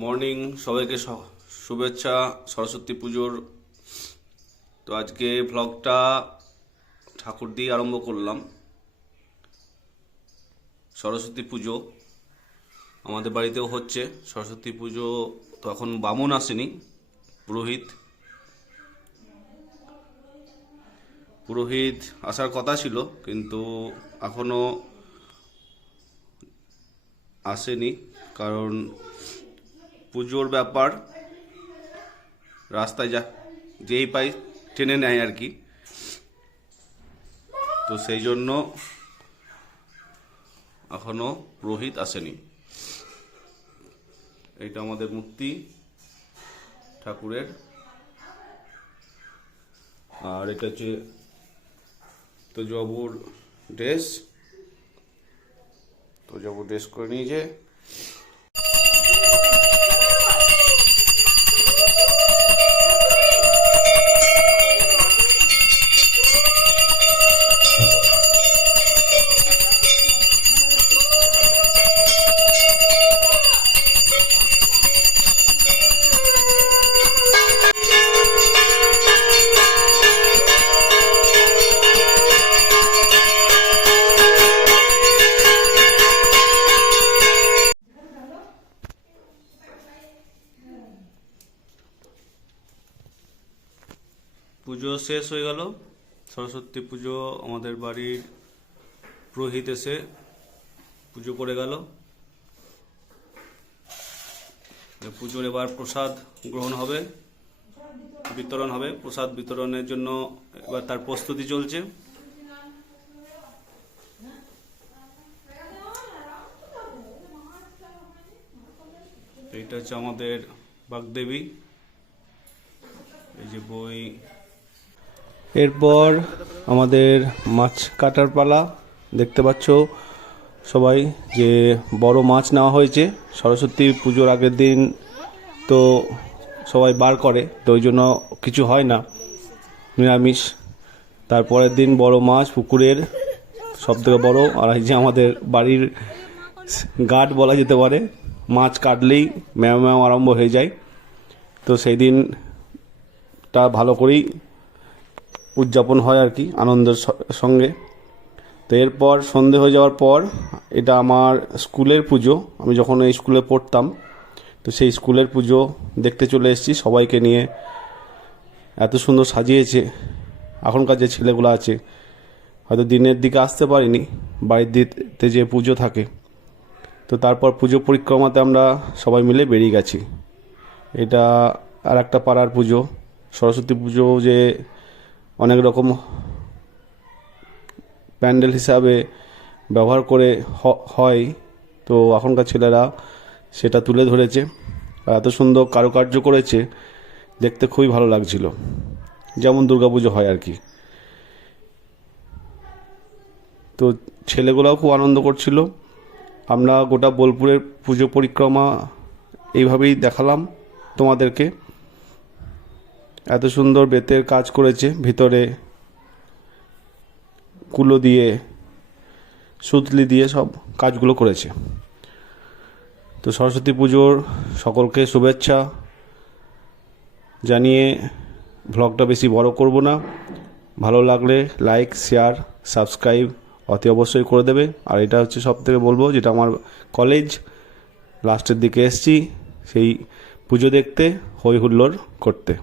Morning সবাইকে শুভেচ্ছা সরস্বতী পুজোর। তো আজকে ভ্লগটা ঠাকুর দিয়ে আরম্ভ করলাম। সরস্বতী পুজো আমাদের বাড়িতেও হচ্ছে। সরস্বতী পুজো তো এখন বামুন আসেনি, পুরোহিত আসার কথা ছিল, কিন্তু এখনো আসেনি। কারণ পুজোর ব্যাপার, রাস্তায় যেই পাই টেনে নেয় আর কি। তো সেই জন্য এখনো পুরোহিত আসেনি। এইটা আমাদের মূর্তি ঠাকুরের, আর এটা হচ্ছে তোজবুর ড্রেস করে নিয়েছে। পুজো শেষ হয়ে গেল। সরস্বতী পুজো আমাদের বাড়ির পুরোহিত এসে পুজো করে গেল। পুজোর এবার প্রসাদ গ্রহণ হবে, বিতরণ হবে। প্রসাদ বিতরণের জন্য এবার তার প্রস্তুতি চলছে। এইটা হচ্ছে আমাদের বাগদেবী, এই যে বই। এরপর আমাদের মাছ কাটার পালা। দেখতে পাচ্ছ সবাই যে বড় মাছ নেওয়া হয়েছে। সরস্বতী পুজোর আগের দিন তো সবাই বার করে, তো ওই জন্য কিছু হয় না, নিরামিষ। তারপরের দিন বড় মাছ, পুকুরের সব থেকে বড়। আর এই যে আমাদের বাড়ির গার্ড বলা যেতে পারে, মাছ কাটলেই ম্যাও ম্যাও আরম্ভ হয়ে যায়। তো সেই দিনটা ভালো করেই উদযাপন হয় আর কি, আনন্দের সঙ্গে। তো এরপর সন্ধে হয়ে যাওয়ার পর, এটা আমার স্কুলের পুজো। আমি যখন এই স্কুলে পড়তাম, তো সেই স্কুলের পুজো দেখতে চলে এসেছি সবাইকে নিয়ে। এত সুন্দর সাজিয়েছে। এখনকার যে ছেলেগুলো আছে, হয়তো দিনের দিকে আসতে পারিনি, বাড়িতে যে পুজো থাকে। তো তারপর পুজো পরিক্রমাতে আমরা সবাই মিলে বেরিয়ে গেছি। এটা আর একটা পাড়ার পুজো। সরস্বতী পুজো যে অনেক রকম প্যান্ডেল হিসাবে ব্যবহার করে হয়, তো এখনকার ছেলেরা সেটা তুলে ধরেছে। আর এত সুন্দর কারুকার্য করেছে, দেখতে খুবই ভালো লাগছিল, যেমন দুর্গাপুজো হয় আর কি। তো ছেলেগুলোও খুব আনন্দ করছিল। আমরা গোটা বোলপুরের পুজো পরিক্রমা এইভাবেই দেখালাম তোমাদেরকে। এত সুন্দর বেতের কাজ করেছে, ভিতরে কুলো দিয়ে, সুতলি দিয়ে সব কাজগুলো করেছে। তো সরস্বতী পুজোর সকলকে শুভেচ্ছা জানিয়ে ভ্লগটা বেশি বড় করব না। ভালো লাগলে লাইক, শেয়ার, সাবস্ক্রাইব অতি অবশ্যই করে দেবে। আর এটা হচ্ছে সব থেকে বলবো, যেটা আমার কলেজ, লাস্টের দিকে এসছি সেই পুজো দেখতে, হই হুল্লোড় করতে।